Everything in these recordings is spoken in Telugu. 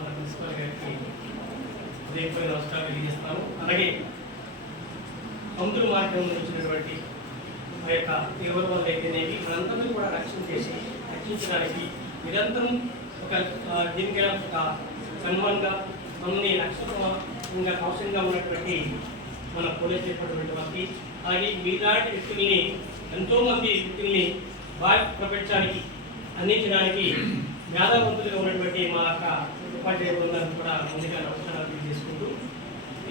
మన ప్రిన్సిపల్ గారికి ఉదయపై నమస్కారం తెలియజేస్తాము. అలాగే పంతులు మార్గంలో వచ్చినటువంటి ఆ యొక్క ఎవరి వల్ల అయితేనేవి మనందరినీ కూడా రక్షించడానికి నిరంతరం ఒక దీనికి ఒక సన్మానంగా మనల్ని రక్షణంగా అవసరంగా ఉన్నటువంటి మన పోలీస్ చెప్పినటువంటి వారికి, అలాగే మీలాంటి వ్యక్తుల్ని ఎంతోమంది వ్యక్తుల్ని భారత ప్రపంచానికి అందించడానికి మేధావంతులుగా ఉన్నటువంటి మా యొక్క ఉపాధ్యాయ బృందాన్ని కూడా ముందుగా నమస్కారాలు తెలియజేసుకుంటూ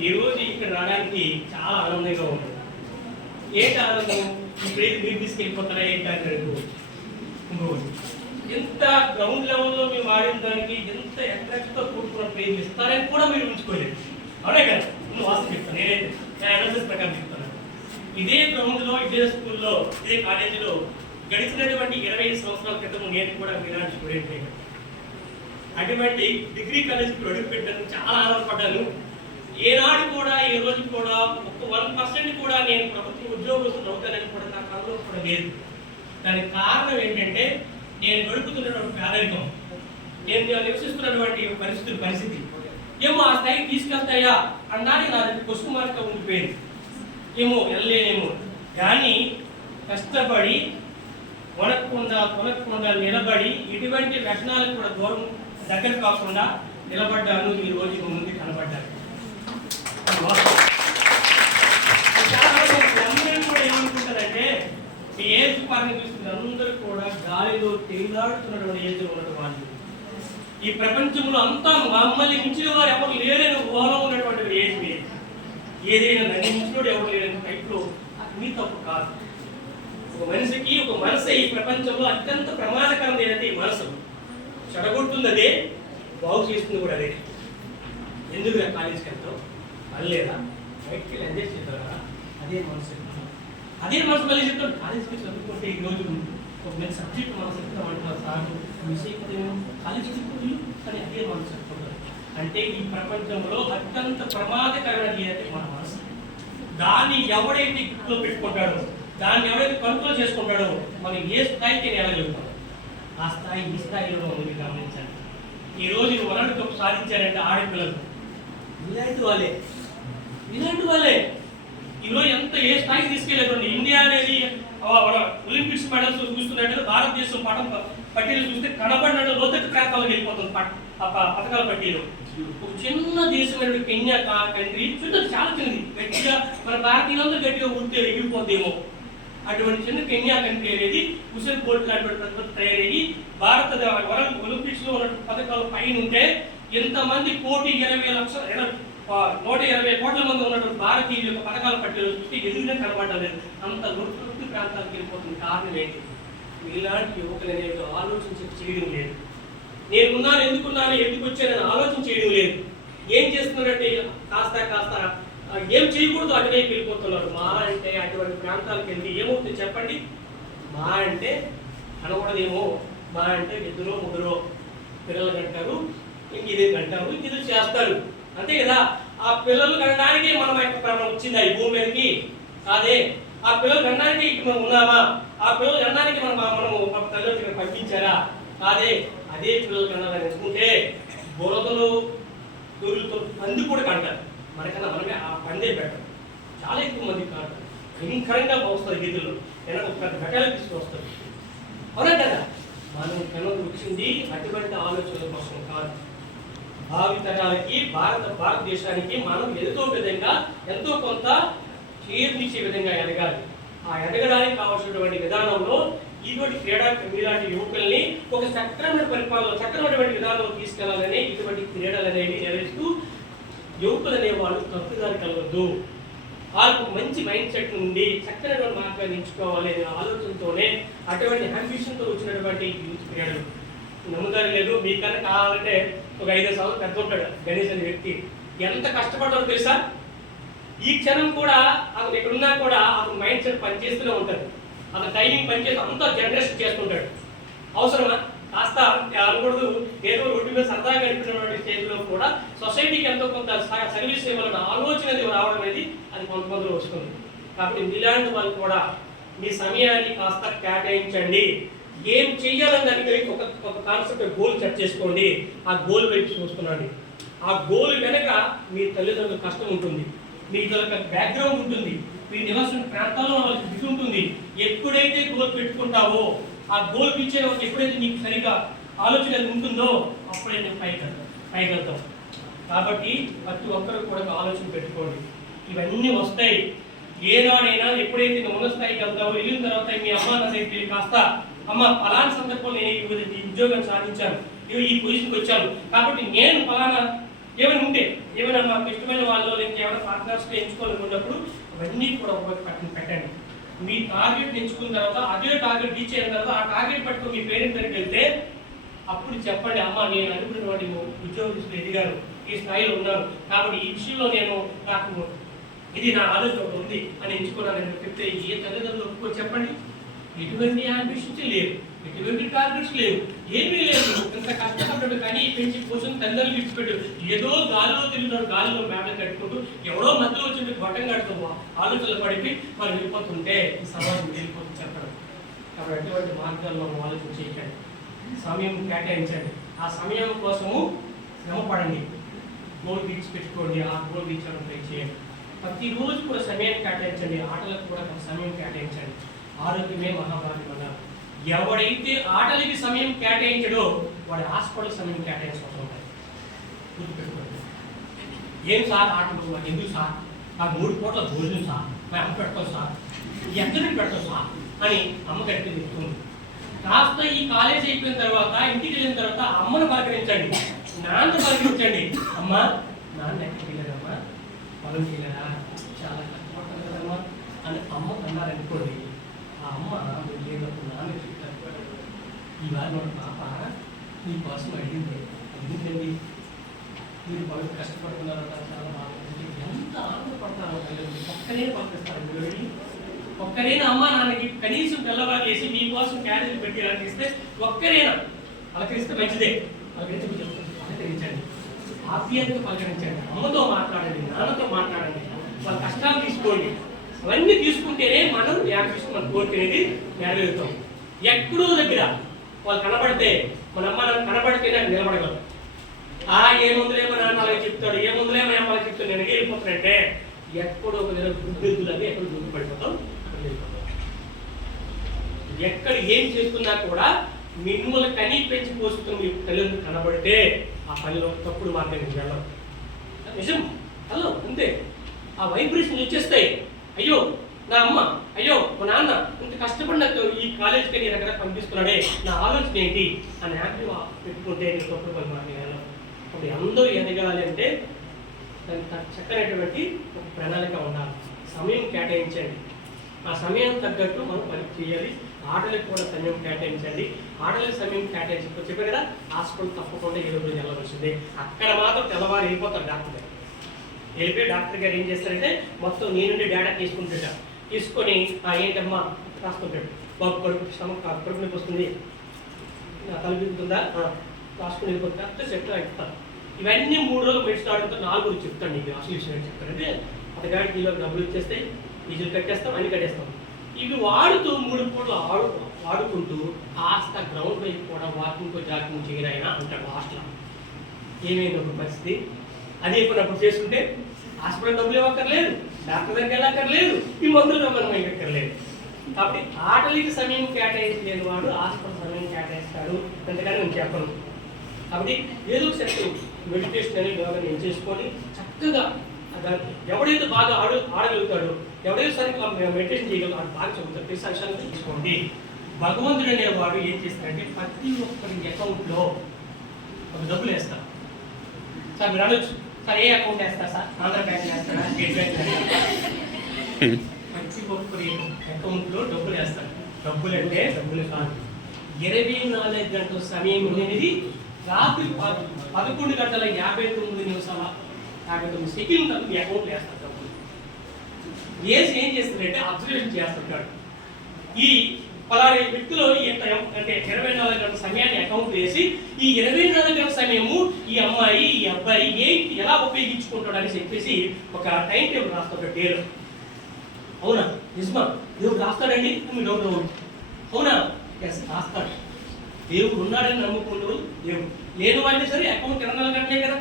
ఈరోజు ఇక్కడ రావడానికి చాలా ఆనందంగా ఉంటుంది. ఏంటి ఆనందం? ఇప్పుడు మీరు తీసుకెళ్ళిపోతారా ఏంటి అని ఇంకోటి ఎంత గ్రౌండ్ లెవెల్లో మేము ఆడిన దానికి ఎంత అట్రాక్ట్తో కూడుకున్న ప్రేజ్ ఇస్తారని కూడా మీరు ఉంచుకోలేదు. అవునే కదా? నువ్వు వాస్తవం చెప్తాను, నేనైతే నేను అనాలిసిస్ ప్రకారం చెప్తాను. ఇదే గ్రౌండ్లో, ఇదే స్కూల్లో, ఇదే కాలేజీలో గడిచినటువంటి 25 సంవత్సరాల క్రితం నేను కూడా మీలాంటి స్టూడెంట్ అయ్యాను. అటువంటి డిగ్రీ కాలేజీకి అడుగు పెట్టాను, చాలా ఆనందపడ్డాను. ఏనాడు కూడా ఏ రోజు కూడా ఒక 1% కూడా నేను ప్రభుత్వ ఉద్యోగస్తులు అవుతానని కూడా నా కళ్ళలో కూడా లేదు. దానికి కారణం ఏంటంటే నేను గడుపుతున్నటువంటి పేదరికం, నేను నివసిస్తున్నటువంటి పరిస్థితి ఏమో ఆ స్థాయికి తీసుకెళ్తాయా అనడానికి నా దగ్గర క్వశ్చన్ మార్క్గా ఉండిపోయింది. ఏమో వెళ్ళలేనేమో, కానీ కష్టపడి కొనకుండా నిలబడి ఎటువంటి వ్యసనాలకు కూడా దూరం దగ్గర కాకుండా నిలబడ్డాను. ఈ రోజు ముందు కనబడ్డాను. అందరూ కూడా ఏమనుకుంటారంటే మీ ఏజ్ పరంగా చూస్తుంది అందరూ కూడా గాలిలో తేలాడుతున్నటువంటి ఏజ్ ఉన్నటువంటి వాళ్ళు. ఈ ప్రపంచంలో అంతా మమ్మల్ని మించిన వారు ఎవరు లేరని ఊహలో ఉన్నటువంటి ఏజ్ మీరు. ఏదైనా నన్ను మించినోడు ఎవరు లేరని టైప్లో మీ తప్పు కాదు. ఒక మనిషికి ఒక మనసు ఈ ప్రపంచంలో అత్యంత ప్రమాదకరం ఏదైతే ఈ మనసు చెడగొడుతుంది అదే, బాగు చేస్తుంది కూడా అదే. ఎందుకు కాలేజీకి వెళ్తావు అల్లేదా, బయటికి వెళ్ళి ఎంజాయ్ చేద్దారా, అదే మనసు మళ్ళీ చెప్తాడు. కాలేజీకి చదువుకుంటే ఈరోజు ఒక మంచి సబ్జెక్ట్ మనం చెప్తామంటారు సార్ విషయం కాలేజీ చెప్పుకోవాలి కానీ అదే మనసు చెప్పుకుంటారు. అంటే ఈ ప్రపంచంలో అత్యంత ప్రమాదకరమైనది ఏదైతే మన మనసు, దాన్ని ఎవడైతే గుర్తులో పెట్టుకుంటాడో, దాన్ని ఎవరైతే కంట్రోల్ చేసుకుంటాడో మనం ఏ స్థాయికి వెళ్ళగలుగుతాం. ఆ స్థాయి ఈ స్థాయిలో మీరు గమనించండి. ఈరోజు వరల్డ్ కప్ సాధించారంటే ఆడపిల్లలు ఇలాంటి వాళ్ళే ఈరోజు ఎంత ఏ స్థాయికి తీసుకెళ్ళేటువంటి ఇండియా అనేది ఒలింపిక్స్ మెడల్స్ చూస్తున్నట్టు భారతదేశం పట్టీలు చూస్తే కనబడినట్టు లోతట్టు ప్రాంతాలకు వెళ్ళిపోతుంది పథకాల పట్టీలు. ఒక చిన్న దేశమైన కెన్యా కంట్రీ చూడండి, చాలా చిన్నది, గట్టిగా మన భారతీయులందరూ గట్టిగా ఉంటే ఎగిరిపోద్దేమో అటువంటి చిన్న కెన్యా కంట్రీ అనేది హుసేన్ బోల్ట్ లాంటి తయారయ్యి భారత వరల్డ్ ఒలింపిక్స్ లో ఉన్న పథకాల పైన ఉంటే ఎంతమంది 120 కోట్ల మంది ఉన్నటువంటి భారతీయుల యొక్క పథకాల పట్టిలో చూస్తే ఎదురుగా కనబడలేదు. అంత లోతు ప్రాంతాలకు వెళ్ళిపోతుంది. కారణం ఏంటి? ఇలాంటి యువకులు అనేది ఆలోచించి చేయడం లేదు. నేను ఉన్నాను, ఎందుకు వచ్చానని ఆలోచన చేయడం లేదు. ఏం చేస్తున్నారంటే కాస్త ఏం చేయకూడదు అటువైపు వెళ్ళిపోతున్నారు. మా అంటే అటువంటి ప్రాంతాలకు వెళ్ళి ఏమవుతుంది చెప్పండి? మా అంటే అనకూడదేమో, మా అంటే ఇద్దరో ముగ్గురో పిల్లలు కంటారు, ఇంక ఇది చేస్తారు, అంతే కదా. ఆ పిల్లలు కనడానికి మనం వచ్చిందా ఈ భూమి మీదకి? కాదే. ఆ పిల్లలు కనడానికి మనం ఉన్నామా? ఆ పిల్లలు కనడానికి మనము తల్లిదండ్రులు పంపించారా? కాదే. అదే పిల్లలు కనాలని అనుకుంటే బురదలు దొరుకుతో పంది కూడా కంటారు. మనకన్నా మనమే ఆ పందే పెట్టారు. చాలా ఎక్కువ మంది కాంటారు. భయంకరంగా వస్తుంది గీతుల్లో, ఒక పెద్ద ఘటాలు తీసుకొస్తారు. అవునా కదా? మనం కనుక వచ్చింది అటువంటి ఆలోచనల కోసం కాదు. భావితరాలకి భారతదేశానికి మనం ఎంతో కొంత చేర్మించే విధంగా ఎదగాలి. ఆ ఎదగడానికి కావాల్సినటువంటి విధానంలో ఇటువంటి మీలాంటి యువకుల్ని ఒక చక్రమైనటువంటి విధానంలో తీసుకెళ్లాలని ఇటువంటి క్రీడలు అనేవి నిర్వహిస్తూ యువకులు అనేవాళ్ళు తప్పుదారి కలగద్దు. వాళ్ళకు మంచి మైండ్ సెట్ నుండి చక్కనటువంటి మార్గాన్ని ఎంచుకోవాలి అనే ఆలోచనతోనే అటువంటి అంబిషన్తో వచ్చినటువంటి యూత్ క్రీడలు. నమ్ముతారు లేదు, మీకన్నా కావాలంటే ఒక 5 సంవత్సరాలు పెద్ద ఉంటాడు గణేష్ అనే వ్యక్తి. ఎంత కష్టపడ్డాడో తెలుసా? ఈ క్షణం కూడా అతను ఎక్కడున్నా కూడా అతను మైండ్ సెట్ పనిచేస్తూనే ఉంటాడు. అతను టైమింగ్ పనిచేసి అంతా జనరేషన్ చేసుకుంటాడు. అవసరమా? కాస్త అనకూడదు, ఏదో రోడ్డు మీద సరదాగా గడిపినటువంటి స్టేజ్లో కూడా సొసైటీకి ఎంతో కొంత సర్వీస్ ఇవ్వాలన్న ఆలోచన రావడం అనేది అది కొంతమందిలో వస్తుంది. కాబట్టి ఇలాంటి వాళ్ళు కూడా మీ సమయాన్ని కాస్త కేటాయించండి. ఏం చెయ్యాలని దానికి ఒక కాన్సెప్ట్ గోల్ సెట్ చేసుకోండి. ఆ గోల్ వైపు చూస్తున్నాండి. ఆ గోల్ వెనక మీ తల్లిదండ్రుల కష్టం ఉంటుంది, మీ బ్యాక్గ్రౌండ్ ఉంటుంది, మీ నివాసం ప్రాంతాల్లో వాళ్ళకి ఇది ఉంటుంది. ఎప్పుడైతే గోల్ పెట్టుకుంటావో ఆ గోల్ ఇచ్చే ఎప్పుడైతే నీకు సరిగా ఆలోచన ఉంటుందో అప్పుడే నువ్వు పైకెళ్తావు. కాబట్టి ప్రతి ఒక్కరు కూడా ఆలోచన పెట్టుకోండి. ఇవన్నీ వస్తాయి. ఏనాడైనా ఎప్పుడైతే నువ్వు ఉన్న స్థాయికి వెళ్తావో వెళ్ళిన తర్వాత మీ అమ్మ నా దగ్గరికి కాస్త అమ్మ ఫలానా సందర్భంలో నేను ఈ ఉద్యోగం సాధించాను, ఈ పొజిషన్కి వచ్చాను, కాబట్టి నేను ఫలానా ఏమైనా ఉంటే ఏమైనా మాకు ఇష్టమైన వాళ్ళు లేకపోతే ఏమైనా పార్ట్నర్స్గా ఎంచుకోవాలనుకున్నప్పుడు అవన్నీ కూడా పక్కన పెట్టండి. మీ టార్గెట్ ఎంచుకున్న తర్వాత అదే టార్గెట్ రీచ్ అయిన తర్వాత ఆ టార్గెట్ పట్టుకుని మీ పేరెంట్ దగ్గరికి వెళ్తే అప్పుడు చెప్పండి, అమ్మ నేను అనుకున్న వాటి ఉద్యోగస్తులు ఎదిగారు, ఈ స్థాయిలో ఉన్నారు, కాబట్టి ఈ విషయంలో నేను నాకు ఇది నా ఆలోచన ఉంది అని ఎంచుకున్నాను చెప్తే ఏ తల్లిదండ్రులు ఒప్పుకో చెప్పండి. ఎటువంటి అంబిషన్స్ లేవు, ఎటువంటి టార్గెట్స్ లేవు, ఏమీ లేదు. ఇంత కష్టపడ్డాడు కానీ పెంచి పోషన్ తల్లిదండ్రులు విడిచిపెట్టు ఏదో గాలిలో తిరుగుతాడు, గాలిలో మేడలు కట్టుకుంటూ ఎవడో మధ్యలో వచ్చి గొట్టం కడుతూ ఆలోచనలు పడిపి వాళ్ళు వెళ్ళిపోతుంటే ఈ సమాజం వెళ్ళిపోతుంది చెప్పడం. కాబట్టి అటువంటి మార్గాల్లో ఆలోచన చేయకండి, సమయం కేటాయించండి. ఆ సమయం కోసము శ్రమ పడండి, గోల్ రీచ్ పెట్టుకోండి, ఆ గోల్ రీచ్ అవ్వడం ట్రై చేయండి. ప్రతిరోజు కూడా సమయం కేటాయించండి, ఆటలకు కూడా సమయం కేటాయించండి. ఆరోగ్యమే మహాభాగ్యం అన్నారు. ఎవడైతే ఆటలకి సమయం కేటాయించడో వాడి హాస్పిటల్ సమయం కేటాయించవలసి ఉంటాయి. గుర్తుపెట్టుకోండి. ఏం సార్ ఆటలు మాకు ఎందుకు సార్, నాకు 3 పూటల భోజనం సార్, మా అమ్మ పెడతాం సార్, ఎక్కడికి పెడతాం సార్ అని అమ్మ గట్టి చెప్తుంది. కాస్త ఈ కాలేజ్ అయిపోయిన తర్వాత ఇంటికి వెళ్ళిన తర్వాత అమ్మను పలకరించండి, నాన్న పలకరించండి. అమ్మ నాన్న ఎక్కడికి వెళ్ళారమ్మా, పొలం చేయలేదా, చాలా కష్టపడతారు కదమ్మా అని అమ్మ అన్నారనుకోండి. ఆ అమ్మ లేనప్పుడు నాన్న చెప్తారు, ఇవాళ మన పాప నీ కోసం అడిగింది, ఎందుకండి మీరు పలుకు కష్టపడుతున్నారు చాలా బాగుంది, ఎంత ఆనందపడతారో పిల్లలు. ఒక్కరే పంపిస్తారు పిల్లలని, ఒక్కరైనా అమ్మ నాన్నకి కనీసం తెల్లవారు చేసి మీకోసం క్యారేజీలు పెట్టి అనిపిస్తే ఒక్కరైనా పలకరిస్తే మంచిదే. పలకరించండి, ఆప్యాయంగా పలకరించండి, అమ్మతో మాట్లాడండి, నాన్నతో మాట్లాడండి, వాళ్ళ కష్టాలు తీసుకోండి. అవన్నీ తీసుకుంటేనే మనం మన కోరికనేది నెరవేరుతాం. ఎక్కడో దగ్గర వాళ్ళు కనబడితే మన అమ్మ నాన్న కనబడితేనే అది నిలబడగలం. ఏ ముందులేమో నాన్న అలాగే చెప్తాడు, ఏ ముందులేమో అమ్మ అలాగే చెప్తాడు, నేను వెళ్ళిపోతానంటే ఎక్కడో ఒక దగ్గర గుడ్డెద్దులవి ఎక్కడ గుర్తు పడిపోతాం. ఎక్కడ ఏం చేస్తున్నా కూడా మిమ్మల్ని కనీ పెంచి పోసుకుని మీ తల్లిదండ్రులు కనబడితే ఆ పనిలో తప్పుడు మార్గం వెళ్ళడం నిజం. హలో అంతే, ఆ వైబ్రేషన్ వచ్చేస్తాయి. అయ్యో నా అమ్మ, అయ్యో మా నాన్న ఇంత కష్టపడి నాకు ఈ కాలేజీకి నేను ఎక్కడ పంపిస్తున్నాడే, నా ఆలోచన ఏంటి అని యాక్టివ్ పెట్టుకుంటే నేను తప్పుడు పని మార్గం. అప్పుడు అందరూ ఎదగాలి అంటే దానికి చక్కనటువంటి ఒక ప్రణాళిక ఉండాలి. సమయం కేటాయించండి, ఆ సమయం తగ్గట్టు మనం పని చేయాలి. ఆటలకు కూడా సమయం కేటాయించండి. ఆటలకు సమయం కేటాయించకపోతే చెప్పారు కదా, హాస్పిటల్ తప్పకుండా ఏదో రోజు వెళ్ళవలసిందే. అక్కడ మాత్రం తెల్లవారు వెళ్ళిపోతారు డాక్టర్ గారు. వెళ్ళిపోయి డాక్టర్ గారు ఏం చేస్తారంటే మొత్తం నీ నుండి డేటా తీసుకుంటాడు. తీసుకొని ఏంటమ్మా రాసుకుంటాడు, బాబు కడుపు నొప్పి వస్తుంది, తలపిస్తుందా రాసుకుని వెళ్ళిపోతా సెట్ అయిపోతాను. ఇవన్నీ 3 రోజులు మెడిసిన్ ఆడుతూ 4 రోజులు చెప్తాను. నీకు అసలు విషయం ఏంటి చెప్తానంటే అతగాడికి కిలో డబ్బులు ఇచ్చేస్తాయి, డీజిల్ కట్టేస్తాం, అన్ని కట్టేస్తాం. ఇవి వాడుతూ 3 పూటలు వాడుకుంటూ కాస్త గ్రౌండ్ వైపు కూడా వాకింగ్ జాకింగ్ చేయరైనా అంటాడు లాస్ట్లో. ఏమైంది ఒక పరిస్థితి అది అయిపోయినప్పుడు చేసుకుంటే హాస్పిటల్ డబ్బులు ఇవ్వక్కర్లేదు, డాక్టర్ దగ్గరికి వెళ్ళక్కర్లేదు, ఈ మందులు మనం ఇవ్వక్కర్లేదు. కాబట్టి ఆటలకి సమయం కేటాయించలేని వాడు హాస్పిటల్ సమయం కేటాయిస్తాడు. అంతకని నేను చెప్పను. కాబట్టి ఏదో ఒకసారి మెడిటేషన్ అనేది యోగా నేను చేసుకొని చక్కగా ఎవడైతే బాగా ఆడగలుగుతాడో, ఎవడైతే సరిగ్గా మెడిటేషన్ చేయగలుగుతాడు బాగా చదువుతాడు. ప్రతి అంశాలను తీసుకోండి. భగవంతుడు అనేవాడు ఏం చేస్తాడంటే ప్రతి ఒక్కరి అకౌంట్లో ఒక డబ్బులు వేస్తారు. సార్ మీరు అనొచ్చు, సార్ ఏ అకౌంట్ వేస్తారు సార్, ఆంధ్ర బ్యాంక్ వేస్తారా, స్టేట్ బ్యాంక్ వేస్తారా? ప్రతి ఒక్కరి అకౌంట్లో డబ్బులు వేస్తారు. డబ్బులు అంటే డబ్బులు కాదు, 24 గంటల సమయం అనేది రాత్రి 11:59 మీ అకౌంట్లో వేస్తారు డబ్బులు. వేసి ఏం చేస్తారంటే అబ్జర్వేషన్ చేస్తుంటాడు. ఈ పలానా వ్యక్తిలో అంటే 24 గంటల సమయాన్ని అకౌంట్ వేసి ఈ 24 గంటల సమయము ఈ అమ్మాయి ఈ అబ్బాయి ఎలా ఉపయోగించుకుంటాడు అని చెప్పేసి ఒక టైం టేబుల్ రాస్తాడు డేలో. అవునా నిజమా? దేవుడు రాస్తాడండి మీ డౌట్. అవునా ఎస్ రాస్తాడు. దేవుడు ఉన్నాడని నమ్ముకున్నాడు దేవుడు, లేని వాళ్ళే సరే అకౌంట్ 24 గంటలే కదా.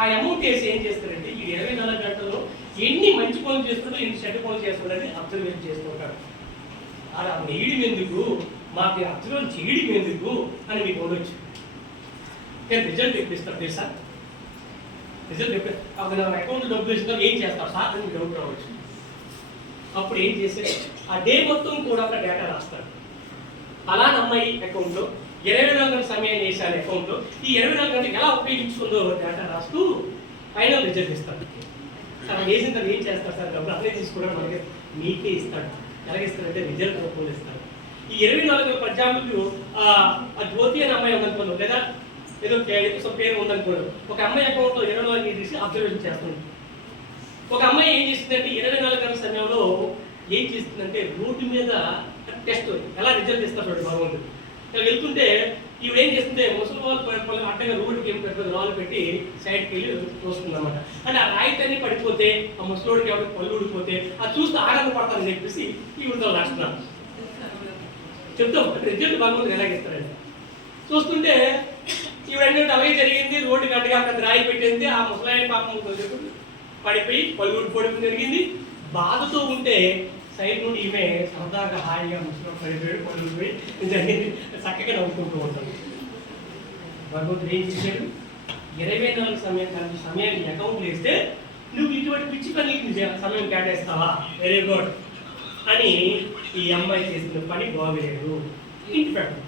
ఆ అమౌంట్ వేసి ఏం చేస్తారంటే ఈ 24 గంటల్లో ఎన్ని మంచి పనులు చేస్తున్నాడో ఎన్ని చెడ్డ పనులు చేస్తున్నాడని అబ్జర్వేషన్ చేస్తుంటాడు. అలా వేయడం ఎందుకు, మాకు అబ్జర్వేషన్ చేయడం ఎందుకు అని మీకు ఉండొచ్చు. కానీ రిజల్ట్ ఎప్పిస్తాడు తెలుసా? రిజల్ట్ ఎప్పుడు అప్పుడు అకౌంట్లో డబ్బులు ఇస్తాం ఏం చేస్తాం సార్ అని మీకు డౌట్ రావచ్చు. అప్పుడు ఏం చేస్తే ఆ డే మొత్తం కూడా ఒక డేటా రాస్తాడు. అలా అమ్మాయి అకౌంట్లో 24 గంటల సమయాన్ని వేసాను అకౌంట్లో, ఈ 24 గంటలు ఎలా ఉపయోగించుకుందో డేటా రాస్తూ ఫైనల్ రిజల్ట్ ఇస్తాడు. అలా వేసిన తర్వాత ఏం చేస్తారు సార్, డబ్బులు అప్లై తీసుకోవడం మనకి మీకే ఇస్తాడు. ఎలాగిస్తాడంటే రిజల్ట్ రూపంలో ఇస్తాడు. ఈ 24 ఫర్ ఎగ్జాంపుల్ ఆ జ్యోతి అనే అమ్మాయి ఉందనుకోండి, లేదా ఏదో పేరు ఉందనుకోండి, ఒక అమ్మాయి అకౌంట్లో 24 తీసి అబ్జర్వేషన్ చేస్తుంది. ఒక అమ్మాయి ఏం చేస్తుందంటే 24 గంటల సమయంలో ఏం చేస్తుందంటే రోడ్డు మీద టెస్ట్ ఎలా రిజల్ట్ ఇస్తారు చూడండి భగవంతుడు. ఇలా వెళ్తుంటే ఈవిడ ఏం చేస్తుంటే ముసలి వాళ్ళు అట్టగా రోడ్డుకి ఏం పెద్ద రాళ్ళు పెట్టి సైడ్కి వెళ్ళి చూస్తుంది అనమాట. అంటే ఆ రాయితన్ని పడిపోతే ఆ ముసలోడికి ఎవరికి పళ్ళు ఊడిపోతే అది చూస్తే ఆనందపడతానని చెప్పేసి ఈవిడతో రాస్తున్నాను చెప్తాం. రిజల్ట్ భగవంతుడు ఎలాగిస్తారండి చూస్తుంటే ఈవిడ ఏంటంటే అవే జరిగింది, రోడ్డుకి అడ్డగా అక్కడ రాయి పెట్టింది, ఆ ముసలాయన పాపం పడిపోయి పళ్ళు ఊడిపోవడం జరిగింది. బాధతో ఉంటే సైడ్ నుండి ఈమె సరదాగా హాయిగా ముసలో పడిపోయి పళ్ళు పోయి జరిగింది చక్కగా నవ్వుకుంటూ ఉంటాడు. భగవంతుడు ఏం చేశాడు, 24 సమయాన్ని అకౌంట్లు వేస్తే నువ్వు ఇటువంటి పిచ్చి పనికి సమయం కేటాయిస్తావా, వెరీ గుడ్ అని ఈ అమ్మాయి చేసిన పని బాగలేదు, ఇంటి పెట్టు